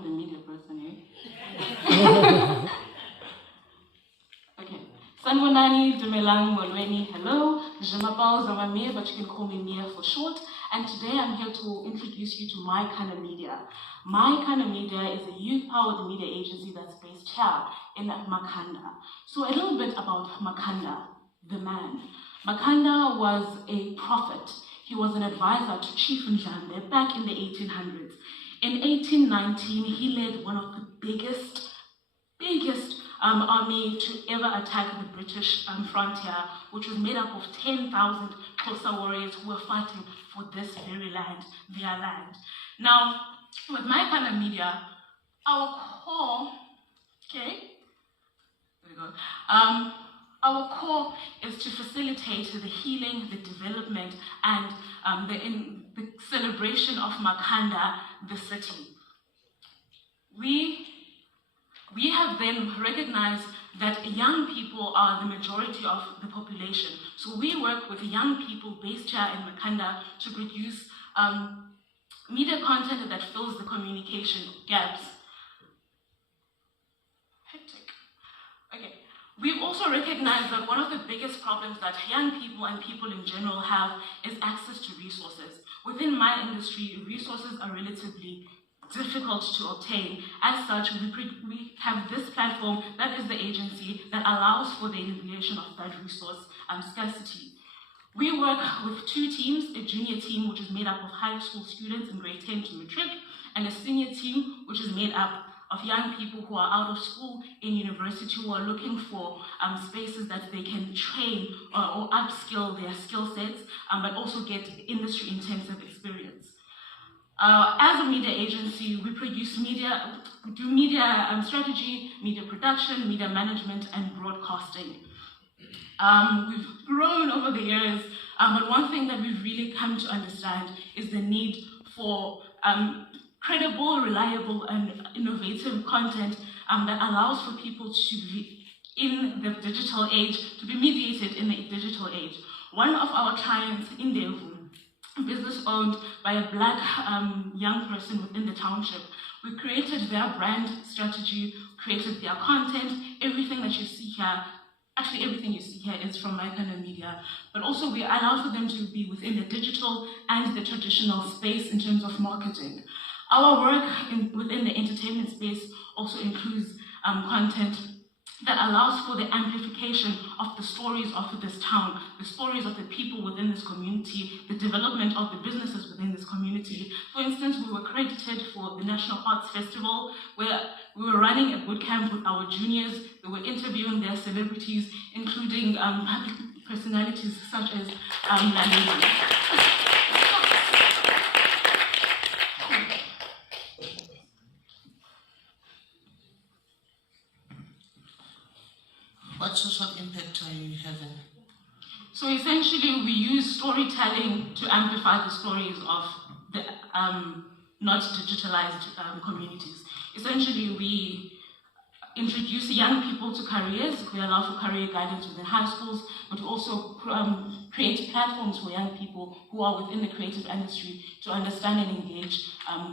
I'm the media person, eh? Okay. Sanmonani, Dumelang, Molweni, hello. Je m'appelle Zamamiya, but you can call me Mia for short. And today I'm here to introduce you to Mykhanda Media. Mykhanda Media is a youth-powered media agency that's based here in Makhanda. So a little bit about Makhanda, the man. Makhanda was a prophet. He was an advisor to Chief Njambe back in the 1800s. In 1819, he led one of the biggest army to ever attack the British frontier, which was made up of 10,000 Xhosa warriors who were fighting for this very land, their land. Now, with Mykhanda Media, our core, our core is to facilitate the healing, the development, and the celebration of Makhanda, the city. We have then recognized that young people are the majority of the population. So we work with young people based here in Makhanda to produce media content that fills the communication gaps. Okay. We've also recognized that one of the biggest problems that young people and people in general have is access to resources. Within my industry, resources are relatively difficult to obtain. As such, we have this platform that is the agency that allows for the alleviation of that resource scarcity. We work with two teams, a junior team which is made up of high school students in grade 10 to matric, and a senior team which is made up of young people who are out of school in university who are looking for spaces that they can train or upskill their skill sets, but also get industry-intensive experience. As a media agency, we produce media, we do media strategy, media production, media management, and broadcasting. We've grown over the years, but one thing that we've really come to understand is the need for credible, reliable, and innovative content that allows for people to be in the digital age, to be mediated in the digital age. One of our clients in EDHE, business owned by a black young person within the township, we created their brand strategy, created their content, everything that you see here. Actually, everything you see here is from Mykhanda Media, but also we allow for them to be within the digital and the traditional space in terms of marketing. Our work within the entertainment space also includes content that allows for the amplification of the stories of this town, the stories of the people within this community, the development of the businesses within this community. For instance, we were credited for the National Arts Festival, where we were running a boot camp with our juniors. We were interviewing their celebrities, including public personalities such as Mandela. What social impact are you having? So essentially, we use storytelling to amplify the stories of the not digitalized communities. Essentially, we introduce young people to careers. We allow for career guidance within high schools, but we also create platforms for young people who are within the creative industry to understand and engage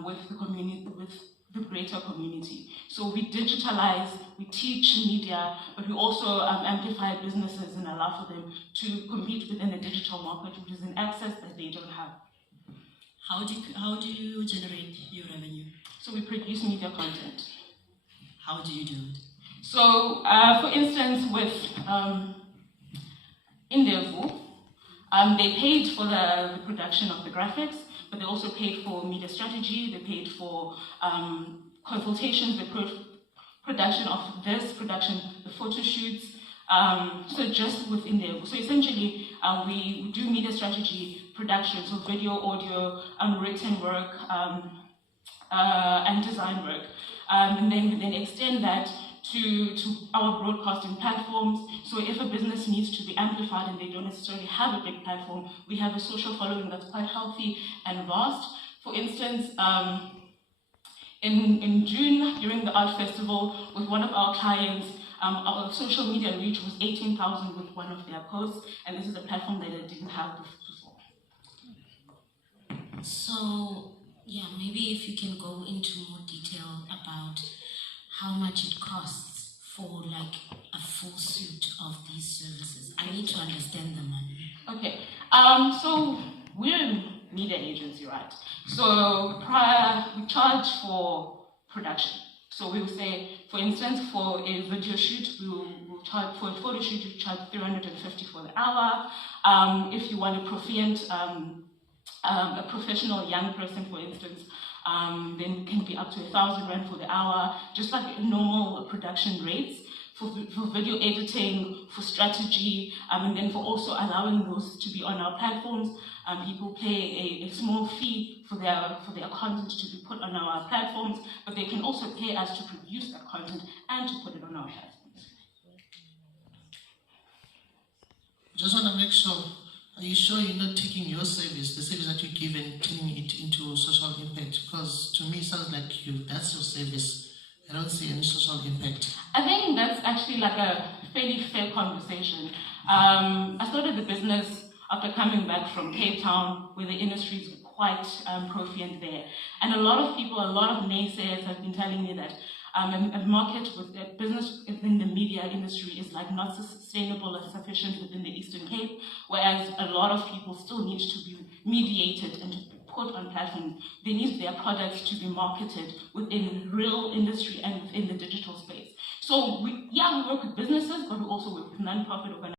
with the community, with the greater community. So we digitalize, we teach media, but we also amplify businesses and allow for them to compete within the digital market, which is an access that they don't have. How do you generate your revenue? So we produce media content. How do you do it? So, for instance, with EDHE, they paid for the production of the graphics, but they also paid for media strategy, they paid for consultations, the production of this production, the photo shoots, so just within there. So essentially, we do media strategy production, so video, audio, written work, and design work. And then we then extend that to our broadcasting platforms. So if a business needs to be amplified and they don't necessarily have a big platform, we have a social following that's quite healthy and vast. For instance, in June, during the art festival, with one of our clients, our social media reach was 18,000 with one of their posts, and this is a platform that I didn't have before. So, yeah, maybe if you can go into more detail about about how much it costs for like a full suite of these services. I need to understand the money. Okay, so we're a media agency, right? So we charge for production. So we will say, for instance, for a video shoot, we'll charge, for a photo shoot, you charge 350 for the hour. If you want a a professional young person, for instance, then it can be up to 1,000 rand for the hour, just like normal production rates. For video editing, for strategy, and then for also allowing those to be on our platforms. People pay a small fee for their content to be put on our platforms, but they can also pay us to produce that content and to put it on our platforms. Just want to make sure, are you sure you're not taking your service, the service that you give, and turning it into social impact? Because to me it sounds like that's your service. I don't see any social impact. I think that's actually like a fairly fair conversation. I started the business after coming back from Cape Town, where the industry is quite proficient there. And a lot of people, a lot of naysayers have been telling me that a market with a business within the media industry is like not sustainable and sufficient within the Eastern Cape, whereas a lot of people still need to be mediated and to be put on platforms. They need their products to be marketed within real industry and within the digital space. So we work with businesses, but we also work with non-profit organizations.